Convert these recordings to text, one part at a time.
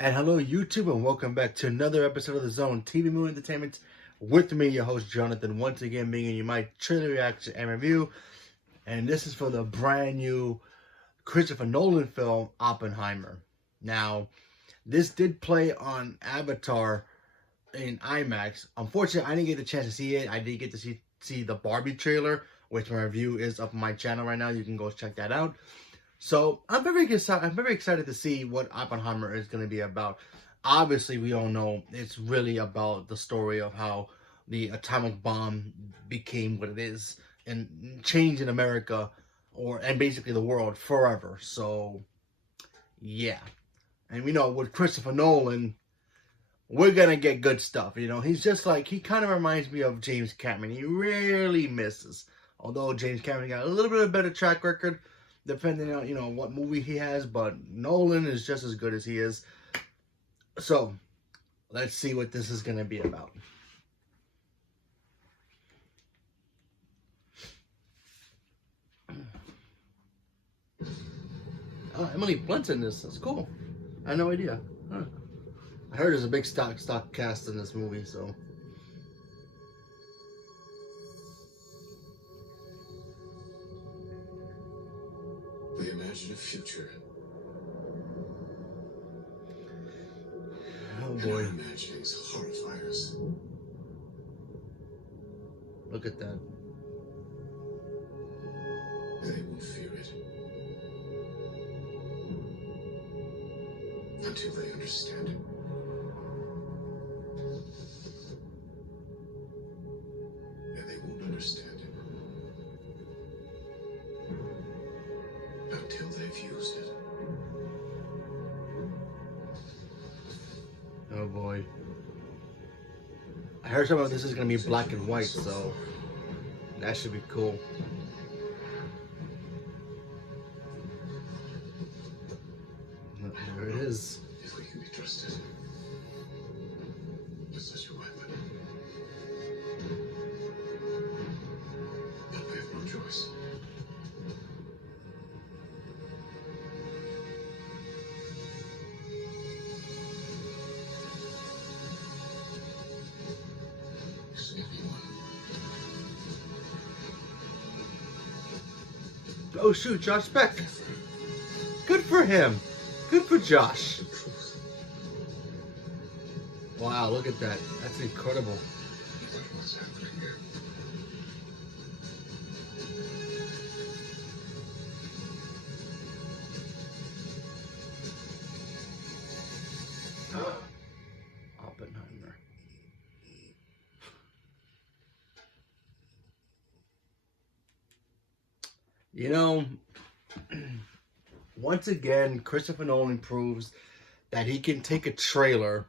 And hello, YouTube, and welcome back to another episode of The Zone TV Movie Entertainment. With me, your host Jonathan, once again bringing you my trailer reaction and review. And this is for the brand new Christopher Nolan film, Oppenheimer. Now, this did play on Avatar in IMAX. Unfortunately, I didn't get the chance to see it. I did get to see the Barbie trailer, which my review is up on my channel right now. You can go check that out. So I'm very excited to see what Oppenheimer is going to be about. Obviously, we all know it's really about the story of how the atomic bomb became what it is and changing America and basically the world forever. So yeah, and we know with Christopher Nolan, we're gonna get good stuff. He's just like, he kind of reminds me of James Cameron. He rarely misses. Although James Cameron got a little bit of a better track record, depending on, what movie he has, but Nolan is just as good as he is. So, let's see what this is going to be about. Oh, Emily Blunt's in this. That's cool. I had no idea. Huh. I heard there's a big stock cast in this movie, so. We imagine a future. Oh And boy. our imaginings horrify us. Look at that. They will fear it. Until they understand it. And they won't understand it. Until they've used it. Oh boy. I heard some of this is going to be black and white, so that should be cool. There it is. If we can be trusted with such a weapon. But we have no choice. Is anyone? Oh shoot, Josh Beck. Good for him. Good for Josh. The truth. Wow, look at that. That's incredible. But what's happening here? Oppenheimer. Once again, Christopher Nolan proves that he can take a trailer,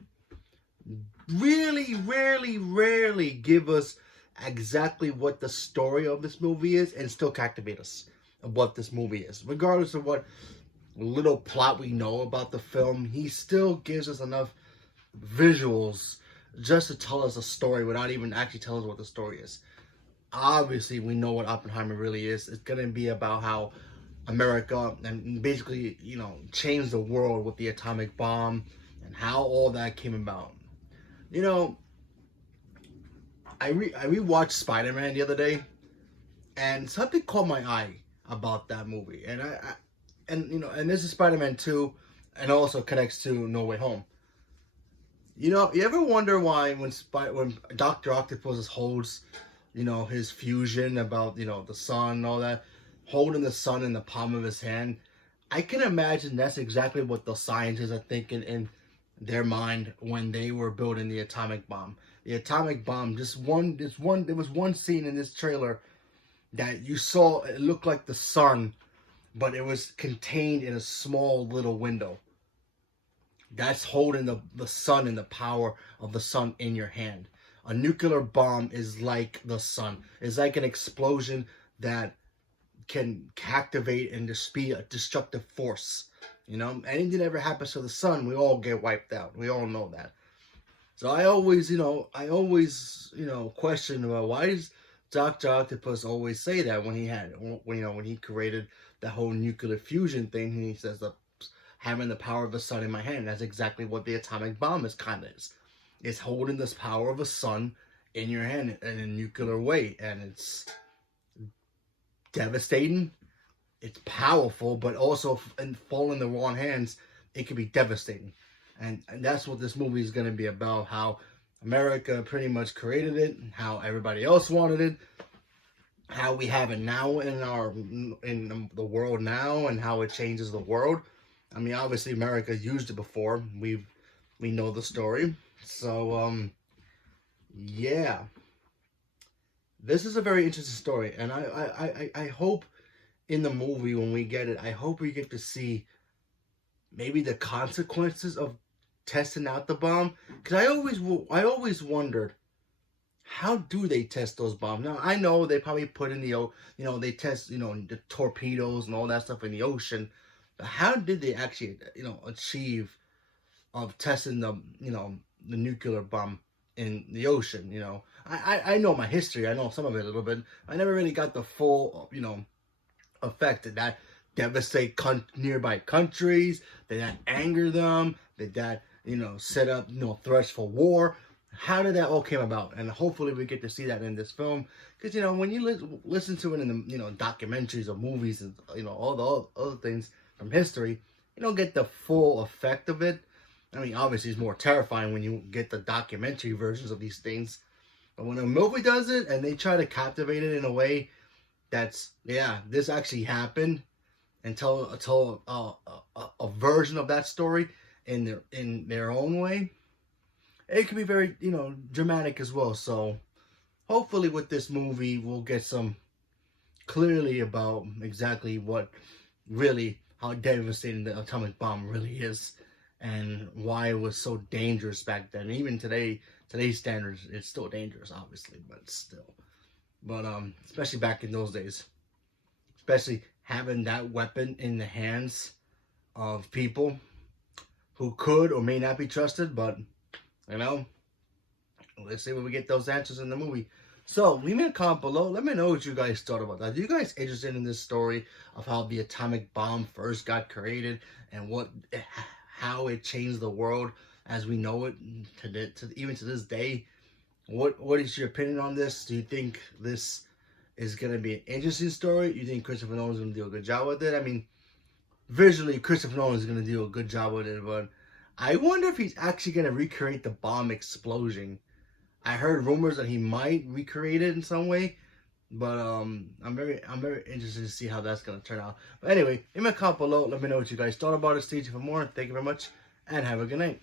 really, rarely give us exactly what the story of this movie is and still captivate us of what this movie is. Regardless of what little plot we know about the film, he still gives us enough visuals just to tell us a story without even actually telling us what the story is. Obviously, we know what Oppenheimer really is. It's going to be about how America and basically, changed the world with the atomic bomb and how all that came about. I rewatched Spider-Man the other day, and something caught my eye about that movie. And this is Spider-Man 2, and also connects to No Way Home. You ever wonder why when Dr. Octopus holds, his fusion about, the sun and all that, holding the sun in the palm of his hand, I can imagine that's exactly what the scientists are thinking in their mind when they were building the atomic bomb. The atomic bomb, there was one scene in this trailer that you saw, it looked like the sun, but it was contained in a small little window. That's holding the sun and the power of the sun in your hand. A nuclear bomb is like the sun. It's like an explosion that can captivate and just be a destructive force. Anything that ever happens to the sun, we all get wiped out. We all know that. So I always question about why does Dr. Octopus always say that when he created the whole nuclear fusion thing. He says the having the power of the sun in my hand. That's exactly what the atomic bomb is kind of is. It's holding this power of a sun in your hand in a nuclear way, and it's devastating. It's powerful, but also in fall in the wrong hands, it can be devastating. And that's what this movie is going to be about, how America pretty much created it, how everybody else wanted it, how we have it now in the world now, and how it changes the world. I mean, obviously America used it before. We know the story. So yeah. This is a very interesting story, and I hope in the movie when we get it, I hope we get to see maybe the consequences of testing out the bomb. Because I always wondered, how do they test those bombs? Now I know they probably put in they test the torpedoes and all that stuff in the ocean, but how did they actually achieve of testing the nuclear bomb in the ocean? I know my history. I know some of it a little bit. I never really got the full effect. Did that devastate nearby countries? Did that anger them? Did that set up threats for war? How did that all came about? And hopefully we get to see that in this film, because when you listen to it in the documentaries or movies and all the other things from history, you don't get the full effect of it. I mean, obviously it's more terrifying when you get the documentary versions of these things, but when a movie does it and they try to captivate it in a way that's, yeah, this actually happened, and tell a version of that story in their own way, it can be very dramatic as well. So hopefully with this movie we'll get some clearly about exactly how devastating the atomic bomb really is, and why it was so dangerous back then. Even today's standards, it's still dangerous, obviously, but still. But especially back in those days, especially having that weapon in the hands of people who could or may not be trusted. But let's see when we get those answers in the movie. So leave me a comment below. Let me know what you guys thought about that. Are you guys interested in this story of how the atomic bomb first got created and how it changed the world as we know it even to this day? What is your opinion on this? Do you think this is going to be an interesting story? You think Christopher Nolan is going to do a good job with it? I mean, visually, Christopher Nolan is going to do a good job with it, but I wonder if he's actually going to recreate the bomb explosion. I heard rumors that he might recreate it in some way, but I'm very interested to see how that's going to turn out. But anyway, in my comment below, let me know what you guys thought about it. Stay tuned for more. Thank you very much, and have a good night.